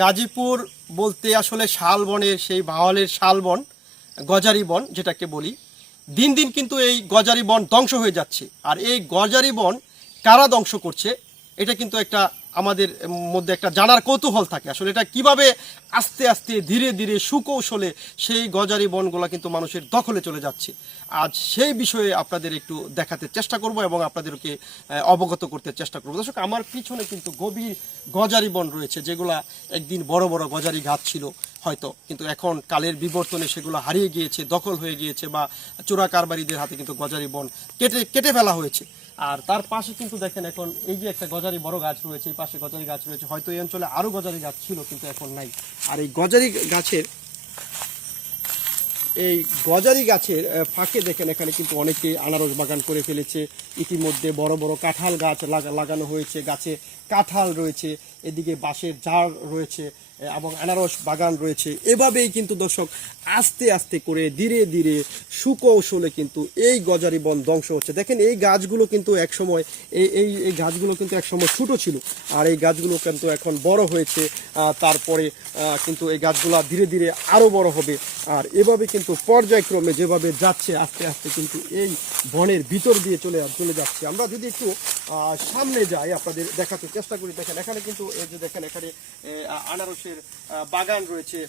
গাজীপুর বলতে আসলে শালবনের সেই ভাওয়ালের শালবন, গজারি বন যেটাকে বলি, দিন দিন কিন্তু এই গজারি বন ধ্বংস হয়ে যাচ্ছে। আর এই গজারি বন কারা ধ্বংস করছে এটা কিন্তু একটা আমাদের মধ্যে একটা জানার কৌতূহল থাকে। আসলে এটা কিভাবে আস্তে আস্তে ধীরে ধীরে সুকৌশলে সেই গজারি বনগুলো কিন্তু মানুষের দখলে চলে যাচ্ছে। আজ সেই বিষয়ে আপনাদের একটু দেখাতে চেষ্টা করব এবং আপনাদেরকে অবগত করতে চেষ্টা করব। দর্শক, আমার পিছনে কিন্তু গভীর গজারি বন রয়েছে, যেগুলা একদিন বড় বড় গজারি গাছ ছিল হয়তো, কিন্তু এখন কালের বিবর্তনে সেগুলো হারিয়ে গিয়েছে, দখল হয়ে গিয়েছে, বা চোরা কারবারিদের হাতে কিন্তু গজারি বন কেটে ফেলা হয়েছে। আর তার পাশে কিন্তু দেখেন এখন এই যে একটা গজারি বড় গাছ রয়েছে, এই পাশে গজারি গাছ রয়েছে, হয়তো এই অঞ্চলে আরও গজারি গাছ ছিল কিন্তু এখন নাই। আর এই গজারি গাছের ফাঁকে দেখেন এখানে কিন্তু অনেকে আনারস বাগান করে ফেলেছে। ইতিমধ্যে বড় বড় কাঁঠাল গাছ লাগানো হয়েছে, গাছে কাঁঠাল রয়েছে, এদিকে বাঁশের ঝাড় রয়েছে এবং আনারস বাগান রয়েছে। এভাবেই কিন্তু দর্শক আস্তে আস্তে করে ধীরে ধীরে সুকৌশলে কিন্তু এই গজারি বন ধ্বংস হচ্ছে। দেখেন এই গাছগুলো কিন্তু একসময় এই গাছগুলো কিন্তু একসময় ছোটো ছিল, আর এই গাছগুলো কিন্তু এখন বড় হয়েছে। তারপরে কিন্তু এই গাছগুলো ধীরে ধীরে আরও বড় হবে। আর এভাবে কিন্তু পর্যায়ক্রমে যেভাবে যাচ্ছে আস্তে আস্তে কিন্তু এই বনের ভিতর দিয়ে চলে যাচ্ছে। আমরা যদি একটু সামনে যাই আপনাদের দেখাতে চেষ্টা করি। দেখেন এখানে কিন্তু এই যে দেখেন এখানে আনারসের বাগান রয়েছে।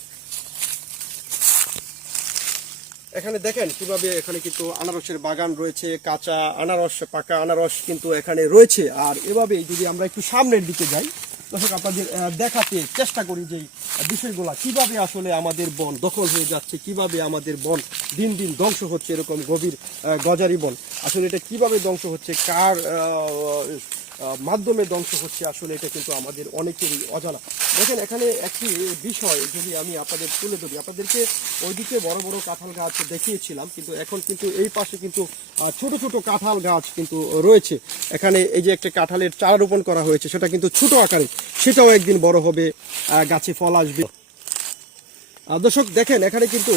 এখানে দেখেন কিভাবে এখানে কিন্তু আনারসের বাগান রয়েছে, কাঁচা আনারস, পাকা আনারস কিন্তু এখানে রয়েছে। আর এভাবেই যদি আমরা একটু সামনের দিকে যাই দর্শক, আপনাদের দেখাতে চেষ্টা করি যে বিষয়গুলো কিভাবে আসলে আমাদের বন দখল হয়ে যাচ্ছে, কিভাবে আমাদের বন দিন দিন ধ্বংস হচ্ছে। এরকম গভীর গজারি বন আসলে এটা কিভাবে ধ্বংস হচ্ছে, কার মাধ্যমে ধ্বংস হচ্ছে, আসলে এটা কিন্তু আমাদের অনেকেরই অজানা। দেখেন এখানে একটি বিষয় যদি আমি আপনাদের তুলে ধরি, আপনাদেরকে ওইদিকে বড় বড় কাঁঠাল গাছ দেখিয়েছিলাম, কিন্তু এখন কিন্তু এই পাশে কিন্তু ছোট ছোট কাঁঠাল গাছ কিন্তু রয়েছে। এখানে এই যে একটা কাঁঠালের চারা রোপণ করা হয়েছে, সেটা কিন্তু ছোট আকারে, সেটাও একদিন বড় হবে, গাছে ফল আসবে। দর্শক দেখেন এখানে কিন্তু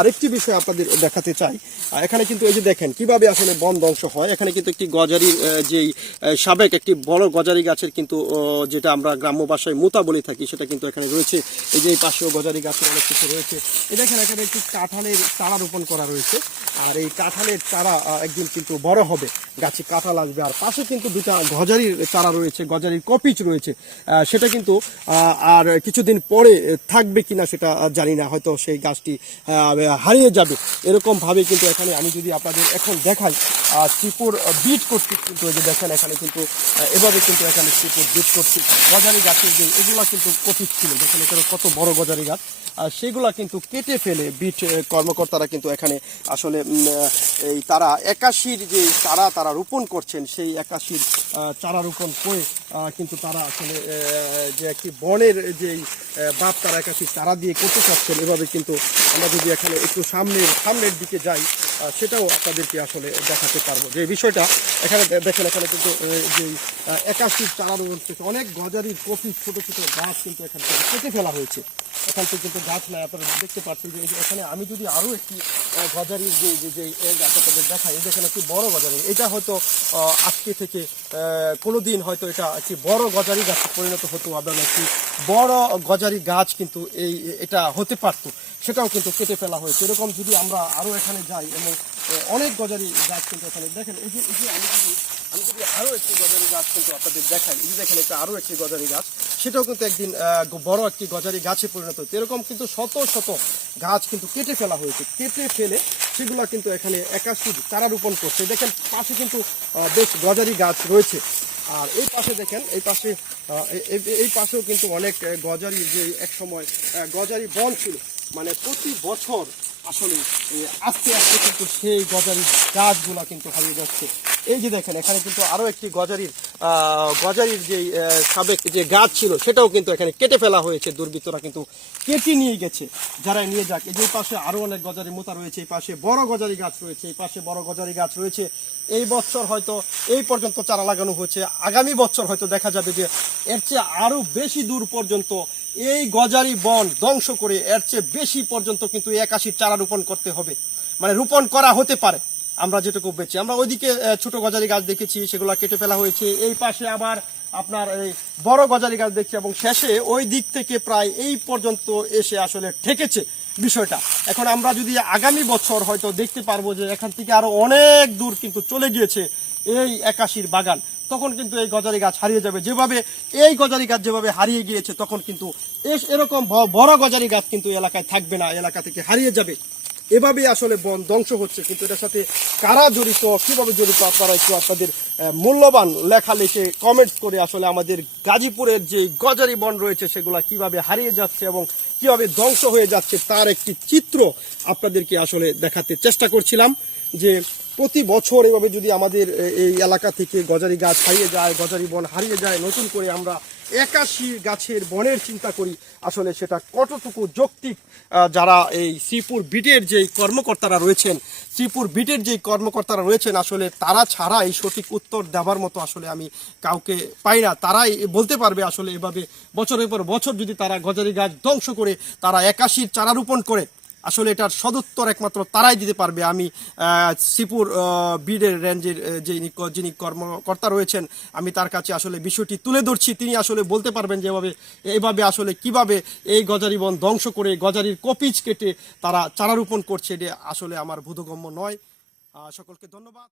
আরেকটি বিষয় আপনাদের দেখাতে চাই। এখানে কিন্তু এই যে দেখেন কিভাবে আসলে বন ধ্বংস হয়। এখানে কিন্তু একটি গজারির যেই সাবেক একটি বড় গজারি গাছের কিন্তু যেটা আমরা গ্রাম্য ভাষায় মুতা বলে থাকি, সেটা কিন্তু এখানে রয়েছে। এই যে এই পাশেও গজারি গাছের অনেক কিছু রয়েছে। এই দেখেন এখানে একটি কাঁঠালের চারা রোপণ করা রয়েছে, আর এই কাঁঠালের চারা একদিন কিন্তু বড় হবে, গাছে কাঁঠাল আসবে। আর পাশে কিন্তু দুটা গজারির চারা রয়েছে, গজারির কপিচ রয়েছে, সেটা কিন্তু আর কিছুদিন পরে থাকবে কিনা সেটা জানি না, হয়তো সেই গাছটি হারিয়ে যাবে। এরকম ভাবে কিন্তু এখানে আমি যদি আপনাদের এখন দেখাই, শ্রীপুর বিট করছি কিন্তু এই যে দেখেন এখানে কিন্তু এভাবে কিন্তু এখানে শ্রীপুর বিট করছি। গজারি গাছের যে এগুলা কিন্তু কপিচ ছিল, দেখেন এখানে কত বড় গজারি গাছ, সেগুলা কিন্তু কেটে ফেলে বিট কর্মকর্তারা কিন্তু এখানে আসলে এই তারা 81-র যে চারা তারা রোপণ করছেন, সেই 81-র চারা রোপণ করে কিন্তু তারা আসলে যে একটি বনের যেই বাপ তারা 81 চারা দিয়ে করতে চাচ্ছেন। এভাবে কিন্তু আমরা যদি এখানে একটু সামনের দিকে যাই, সেটাও আপনাদেরকে আসলে দেখাতে পারবো যে বিষয়টা। এখানে দেখেন এখানে কিন্তু যে 81 চারা রোপণ করছে, অনেক গজারির কপি ছোট ছোট গাছ কিন্তু এখান থেকে কেটে ফেলা হয়েছে। এখান থেকে কিন্তু গাছ নাই, আপনারা দেখতে পাচ্ছেন যে এখানে আমি যদি আরও একটি গজারির যে গাছ আপনাদের দেখাই, যেখানে একটি বড় গজারি, এটা হয়তো আজকে থেকে কোনো দিন হয়তো এটা একটি বড় গজারি গাছে পরিণত হতো, আবার একটি বড় গজারি গাছ কিন্তু এটা হতে পারত, সেটাও কিন্তু কেটে ফেলা হয়েছে। এরকম যদি আমরা আরও এখানে যাই এবং অনেক গজারি গাছ কিন্তু এখানে দেখেন, এই যে আমি যদি আরও একটি গজারি গাছ কিন্তু আপনাদের দেখাই, এই যে দেখেন এটা আরও একটি গজারি গাছ, সেটাও কিন্তু একদিন বড় একটি গজারি গাছে পরিণত হচ্ছে। এরকম কিন্তু শত শত গাছ কিন্তু কেটে ফেলা হয়েছে, কেটে ফেলে সেগুলো কিন্তু এখানে 81 চারা রোপণ করছে। দেখেন পাশে কিন্তু বেশ গজারি গাছ রয়েছে। আর এই পাশে দেখেন এই পাশেও কিন্তু অনেক গজারি, যে এক সময় গজারি বন ছিল, মানে প্রতি বছর আসলে আস্তে আস্তে কিন্তু সেই গজারির গাছগুলা কিন্তু হারিয়ে যাচ্ছে। এই যে দেখেন এখানে কিন্তু আরও একটি গজারির যে সাবেক যে গাছ ছিল, সেটাও কিন্তু এখানে কেটে ফেলা হয়েছে। দুর্বৃত্তরা কিন্তু কেটে নিয়ে গেছে, যারা নিয়ে যাক। এই যে পাশে আরও অনেক গজারি মোতা রয়েছে, এই পাশে বড় গজারি গাছ রয়েছে, এই পাশে বড় গজারি গাছ রয়েছে। এই বছর হয়তো এই পর্যন্ত চারা লাগানো হয়েছে, আগামী বছর হয়তো দেখা যাবে যে এর চেয়ে আরও বেশি দূর পর্যন্ত এই গজারি বন ধ্বংস করে এর চেয়ে বেশি পর্যন্ত কিন্তু 81 চারা রোপণ করতে হবে, মানে রোপণ করা হতে পারে। আমরা যেটুকু বেঁচে, আমরা ওইদিকে ছোট গজারি গাছ দেখেছি, সেগুলো কেটে ফেলা হয়েছে। এই পাশে আবার আপনার এই বড় গজারি গাছ দেখছি এবং শেষে ওই দিক থেকে প্রায় এই পর্যন্ত এসে আসলে ঠেকেছে বিষয়টা। এখন আমরা যদি আগামী বছর হয়তো দেখতে পারবো যে এখান থেকে আরো অনেক দূর কিন্তু চলে গিয়েছে এই 81 বাগান, তখন কিন্তু এই গজারি গাছ হারিয়ে যাবে। যেভাবে এই গজারি গাছ যেভাবে হারিয়ে গিয়েছে, তখন কিন্তু এরকম বড় গজারি গাছ কিন্তু এলাকায় থাকবে না, এলাকা থেকে হারিয়ে যাবে। এভাবেই আসলে বন ধ্বংস হচ্ছে। কিন্তু এটার সাথে কারা জড়িত, কিভাবে জড়িত, আপনারা একটু আপনাদের মূল্যবান লেখা লিখে কমেন্টস করে আসলে আমাদের গাজীপুরের যে গজারি বন রয়েছে সেগুলা কিভাবে হারিয়ে যাচ্ছে এবং কিভাবে ধ্বংস হয়ে যাচ্ছে তার একটি চিত্র আপনাদেরকে আসলে দেখাতে চেষ্টা করছিলাম। যে প্রতি বছর এভাবে যদি আমাদের এই এলাকা থেকে গজারি গাছ হারিয়ে যায়, গজারি বন হারিয়ে যায়, নতুন করে আমরা 81 গাছের বনের চিন্তা করি, আসলে সেটা কতটুকু যৌক্তিক। যারা এই শ্রীপুর বিটের যেই কর্মকর্তারা রয়েছেন আসলে তারা ছাড়া এই সঠিক উত্তর দেওয়ার মতো আসলে আমি কাউকে পাই না। তারাই বলতে পারবে আসলে এভাবে বছরের পর বছর যদি তারা গজারি গাছ ধ্বংস করে, তারা 81 চারা রোপণ করে, আসলে এটার সদুত্তর একমাত্র তারাই দিতে পারবে। আমি শ্রীপুর বিডের রেঞ্জের যিনি কর্মকর্তা রয়েছেন, আমি তার কাছে আসলে বিষয়টি তুলে ধরছি। তিনি আসলে বলতে পারবেন যে এইভাবে আসলে কিভাবে এই গজারি বন ধ্বংস করে গজারির কপিচ কেটে তারা চারা রোপণ করছে, এটা আসলে আমার বোধগম্য নয়। সকলকে ধন্যবাদ।